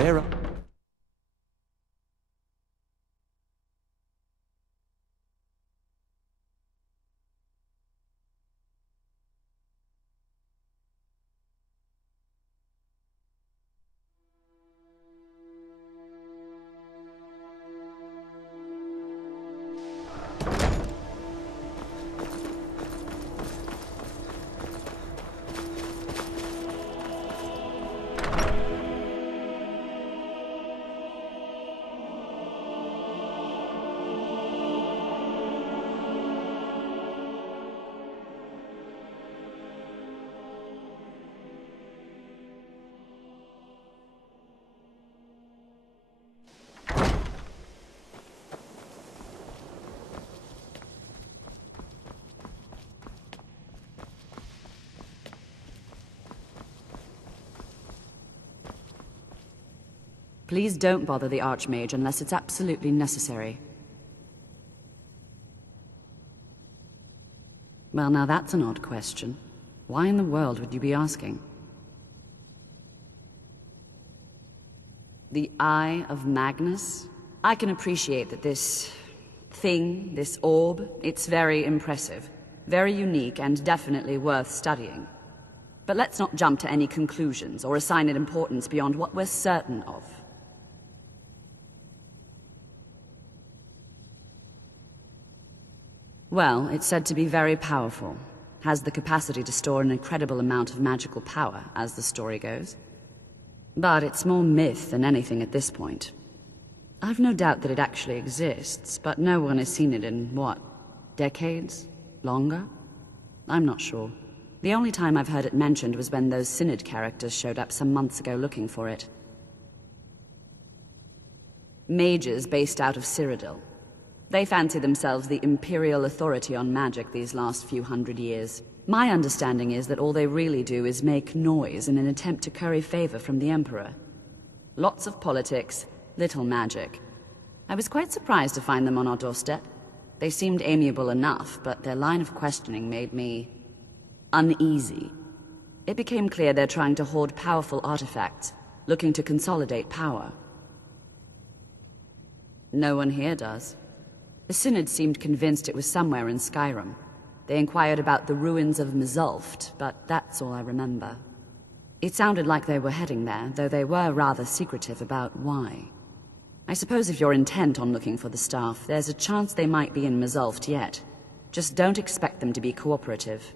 Where... Please don't bother the Archmage unless it's absolutely necessary. Well, now that's an odd question. Why in the world would you be asking? The Eye of Magnus? I can appreciate that this thing, this orb, it's very impressive, very unique, and definitely worth studying. But let's not jump to any conclusions or assign it importance beyond what we're certain of. Well, it's said to be very powerful. Has the capacity to store an incredible amount of magical power, as the story goes. But it's more myth than anything at this point. I've no doubt that it actually exists, but no one has seen it in, what, decades? Longer? I'm not sure. The only time I've heard it mentioned was when those Synod characters showed up some months ago looking for it. Mages based out of Cyrodiil. They fancy themselves the imperial authority on magic these last few hundred years. My understanding is that all they really do is make noise in an attempt to curry favor from the Emperor. Lots of politics, little magic. I was quite surprised to find them on our doorstep. They seemed amiable enough, but their line of questioning made me uneasy. It became clear they're trying to hoard powerful artifacts, looking to consolidate power. No one here does. The Synod seemed convinced it was somewhere in Skyrim. They inquired about the ruins of Mzulft, but that's all I remember. It sounded like they were heading there, though they were rather secretive about why. I suppose if you're intent on looking for the staff, there's a chance they might be in Mzulft yet. Just don't expect them to be cooperative.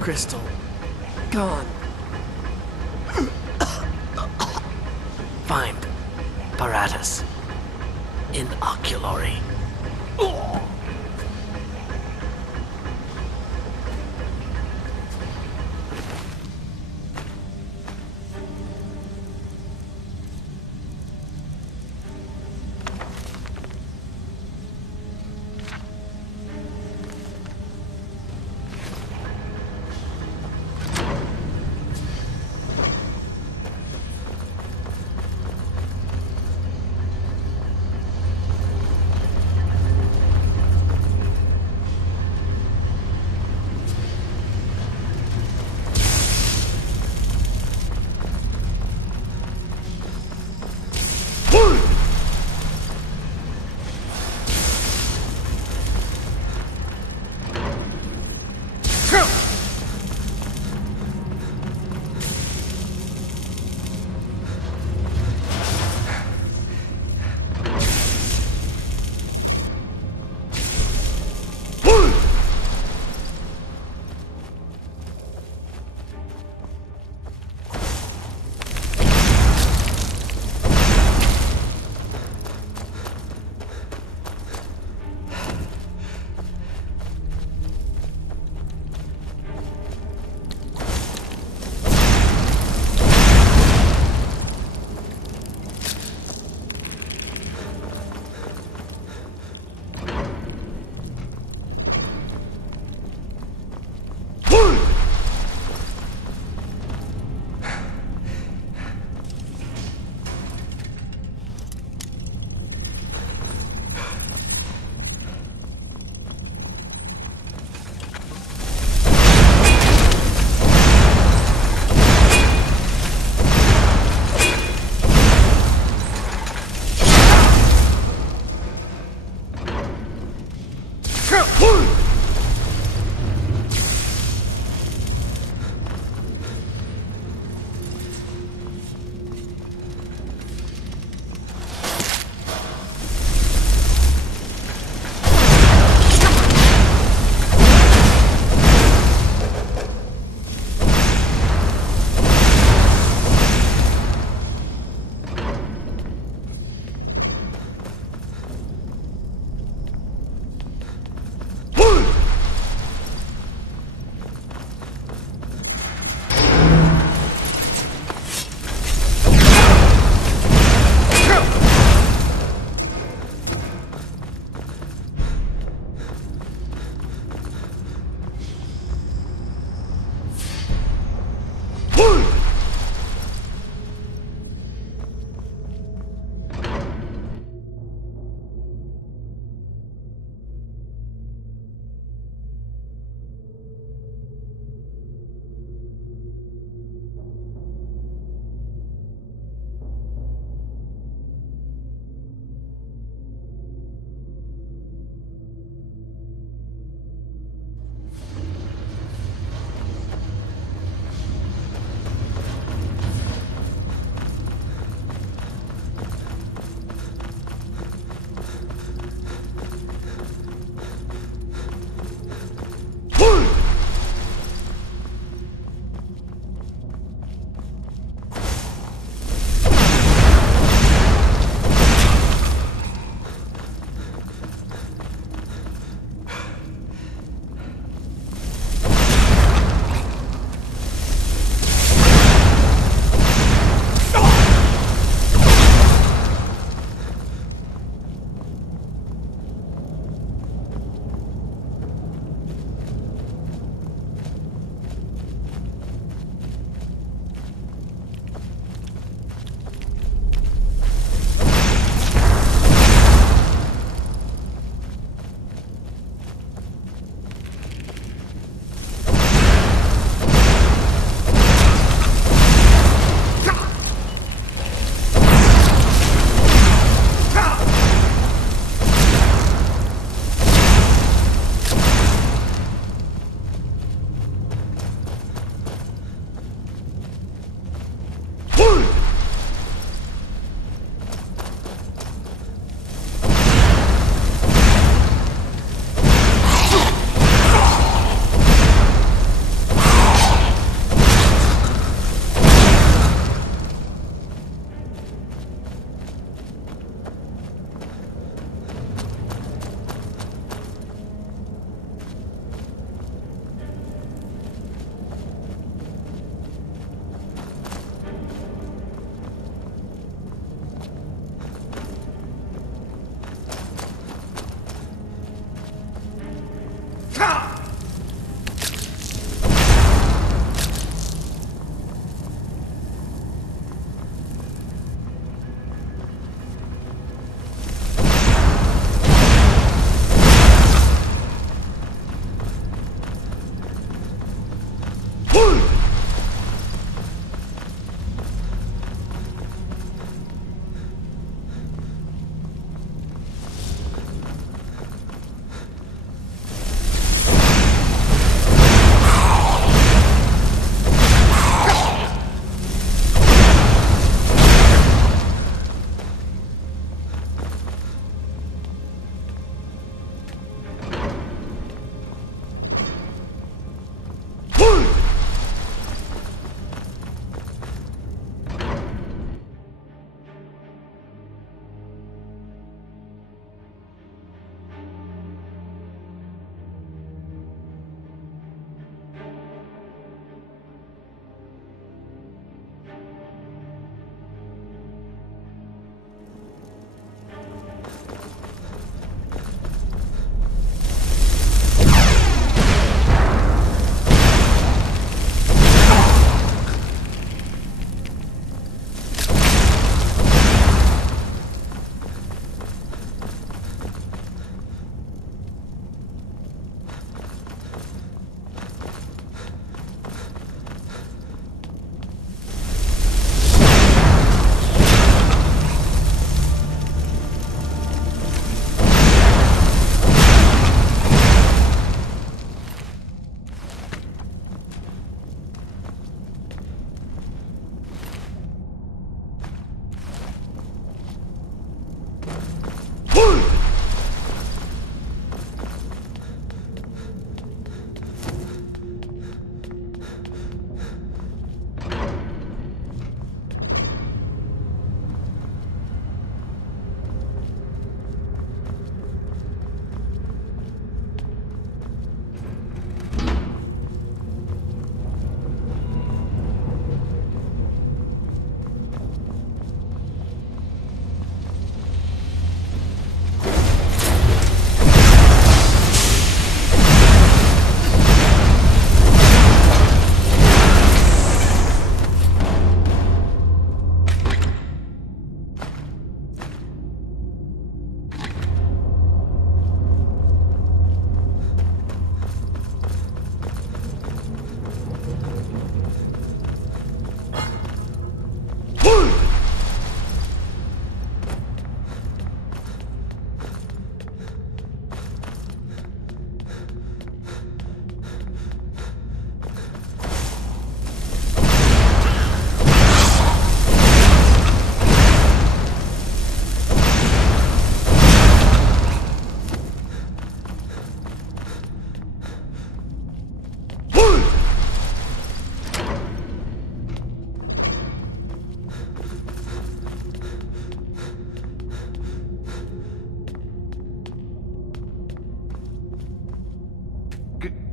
Crystal. Gone. Find Paratus. Inoculary.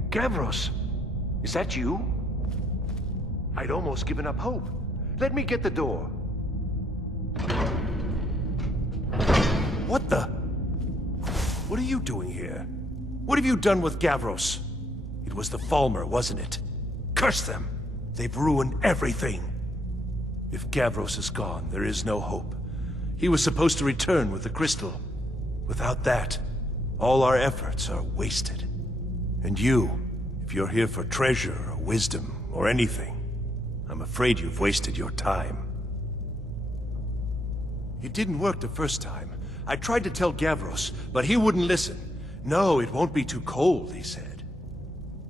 Gavros, is that you? I'd almost given up hope. Let me get the door. What the? What are you doing here? What have you done with Gavros? It was the Falmer, wasn't it? Curse them! They've ruined everything! If Gavros is gone, there is no hope. He was supposed to return with the crystal. Without that, all our efforts are wasted. And you, if you're here for treasure or wisdom or anything, I'm afraid you've wasted your time. It didn't work the first time. I tried to tell Gavros, but he wouldn't listen. No, it won't be too cold, he said.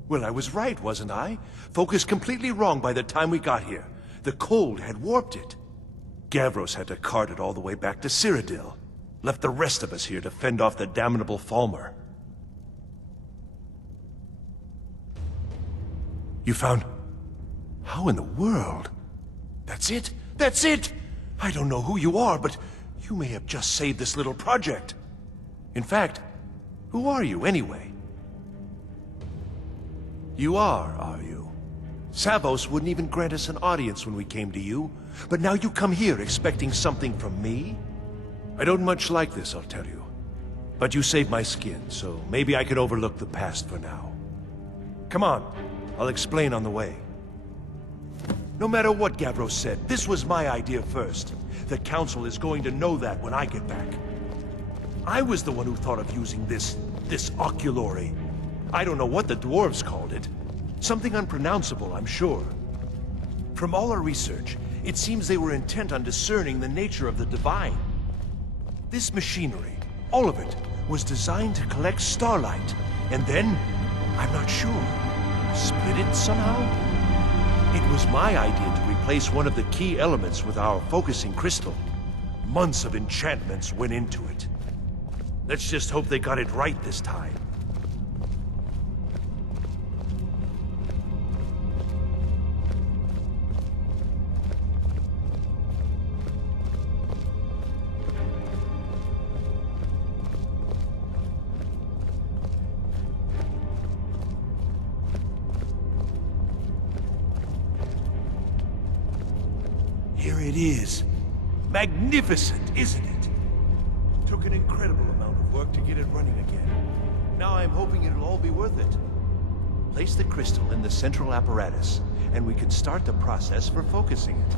Well, I was right, wasn't I? Focused completely wrong by the time we got here. The cold had warped it. Gavros had to cart it all the way back to Cyrodiil. Left the rest of us here to fend off the damnable Falmer. You found... How in the world? That's it? That's it! I don't know who you are, but you may have just saved this little project. In fact, who are you anyway? You are you? Savos wouldn't even grant us an audience when we came to you, but now you come here expecting something from me? I don't much like this, I'll tell you. But you saved my skin, so maybe I can overlook the past for now. Come on, I'll explain on the way. No matter what Gavros said, this was my idea first. The Council is going to know that when I get back. I was the one who thought of using this oculory. I don't know what the dwarves called it. Something unpronounceable, I'm sure. From all our research, it seems they were intent on discerning the nature of the divine. This machinery, all of it, was designed to collect starlight, and then, I'm not sure, split it somehow? It was my idea to replace one of the key elements with our focusing crystal. Months of enchantments went into it. Let's just hope they got it right this time. Here it is. Magnificent, isn't it? Took an incredible amount of work to get it running again. Now I'm hoping it'll all be worth it. Place the crystal in the central apparatus, and we can start the process for focusing it.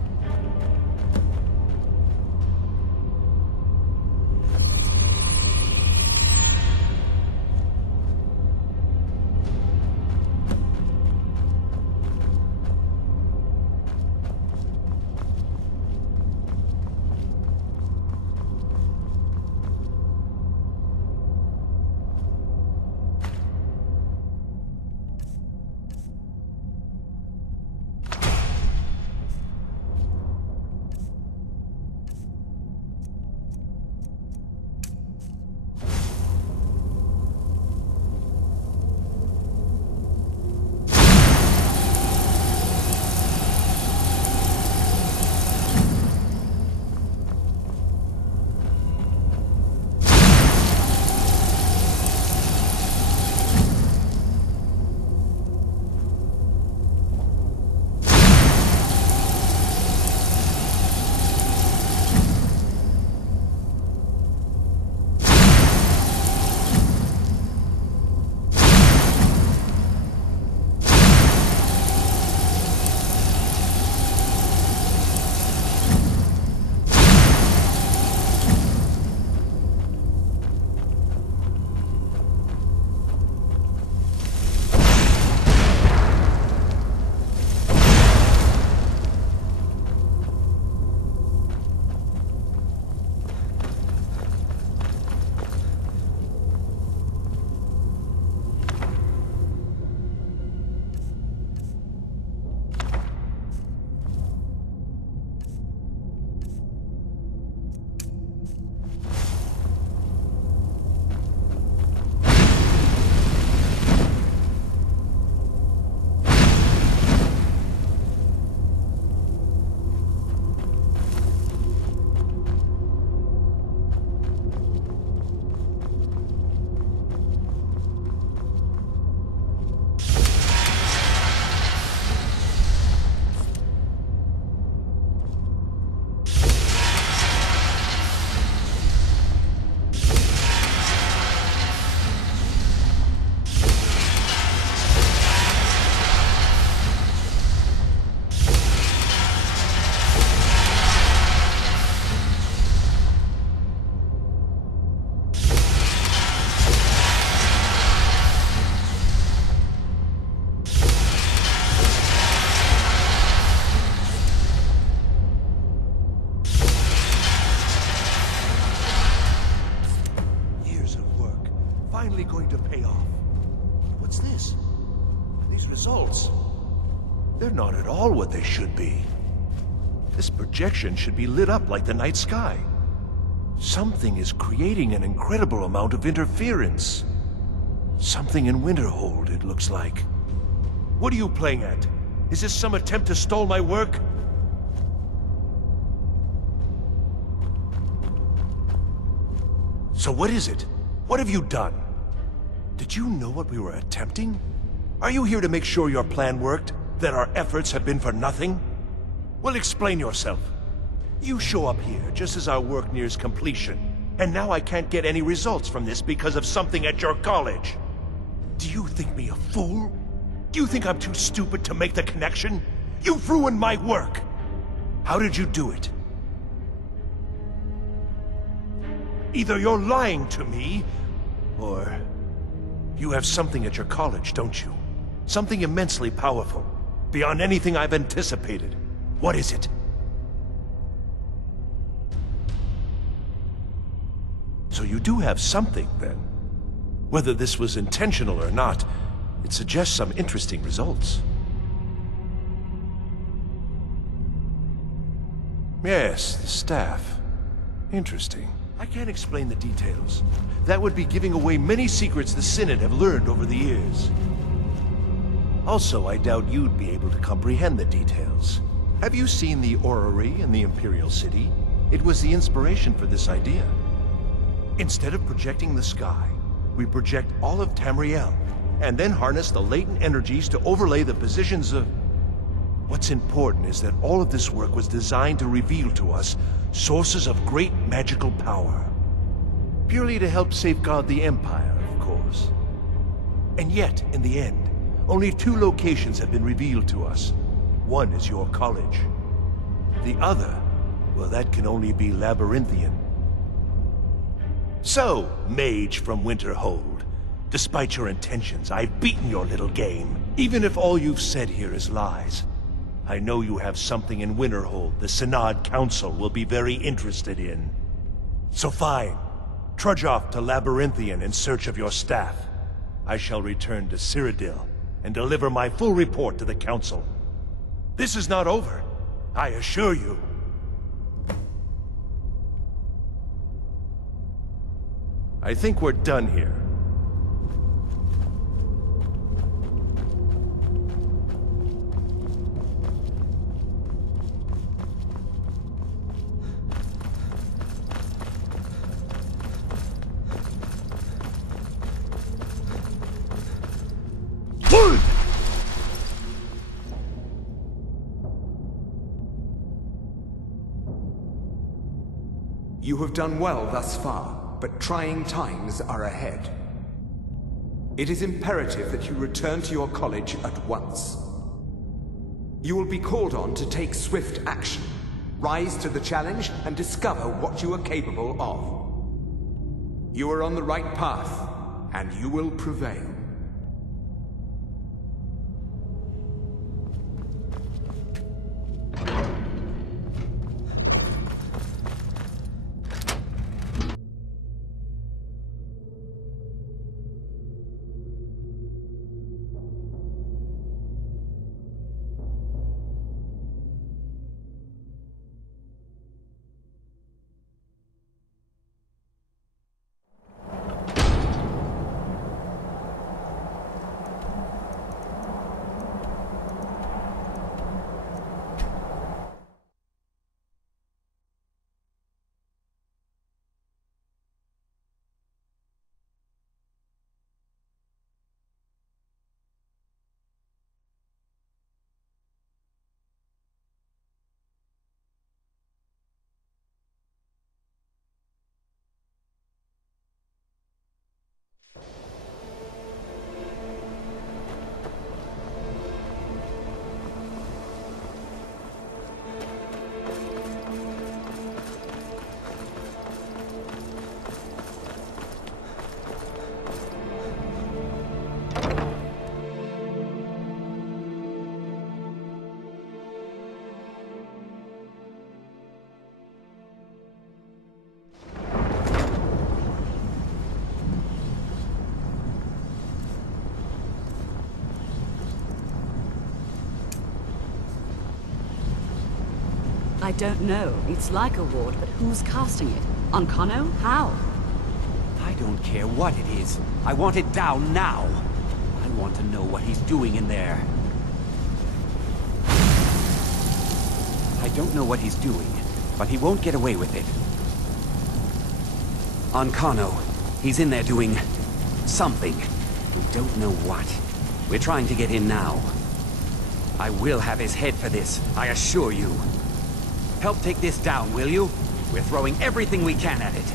going to pay off. What's this? These results... they're not at all what they should be. This projection should be lit up like the night sky. Something is creating an incredible amount of interference. Something in Winterhold, it looks like. What are you playing at? Is this some attempt to stall my work? So what is it? What have you done? Did you know what we were attempting? Are you here to make sure your plan worked? That our efforts have been for nothing? Well, explain yourself. You show up here just as our work nears completion, and now I can't get any results from this because of something at your college. Do you think me a fool? Do you think I'm too stupid to make the connection? You've ruined my work! How did you do it? Either you're lying to me, or you have something at your college, don't you? Something immensely powerful, beyond anything I've anticipated. What is it? So you do have something, then. Whether this was intentional or not, it suggests some interesting results. Yes, the staff. Interesting. I can't explain the details. That would be giving away many secrets the Synod have learned over the years. Also, I doubt you'd be able to comprehend the details. Have you seen the orrery in the Imperial City? It was the inspiration for this idea. Instead of projecting the sky, we project all of Tamriel, and then harness the latent energies to overlay the positions of... What's important is that all of this work was designed to reveal to us sources of great magical power. Purely to help safeguard the Empire, of course. And yet, in the end, only 2 locations have been revealed to us. One is your college. The other, well, that can only be Labyrinthian. So, mage from Winterhold, despite your intentions, I've beaten your little game. Even if all you've said here is lies, I know you have something in Winterhold the Synod Council will be very interested in. So fine, trudge off to Labyrinthian in search of your staff. I shall return to Cyrodiil and deliver my full report to the Council. This is not over, I assure you. I think we're done here. You have done well thus far, but trying times are ahead. It is imperative that you return to your college at once. You will be called on to take swift action, rise to the challenge, and discover what you are capable of. You are on the right path, and you will prevail. I don't know. It's like a ward, but who's casting it? On Kano? How? I don't care what it is. I want it down now. I want to know what he's doing in there. I don't know what he's doing, but he won't get away with it. On Kano, he's in there doing something. We don't know what. We're trying to get in now. I will have his head for this, I assure you. Help take this down, will you? We're throwing everything we can at it.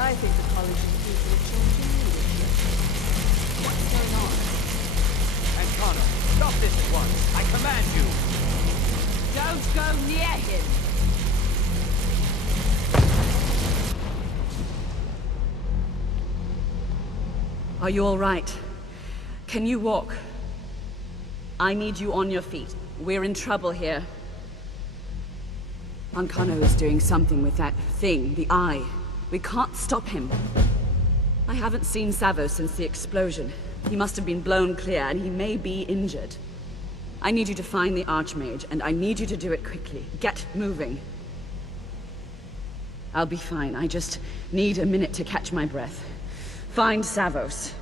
I think the college and people are changing leadership. What's going on? And Kano, stop this at once. I command you. Don't go near him! Are you all right? Can you walk? I need you on your feet. We're in trouble here. Ankano is doing something with that thing, the eye. We can't stop him. I haven't seen Savo since the explosion. He must have been blown clear, and he may be injured. I need you to find the Archmage, and I need you to do it quickly. Get moving. I'll be fine. I just need a minute to catch my breath. Find Savos.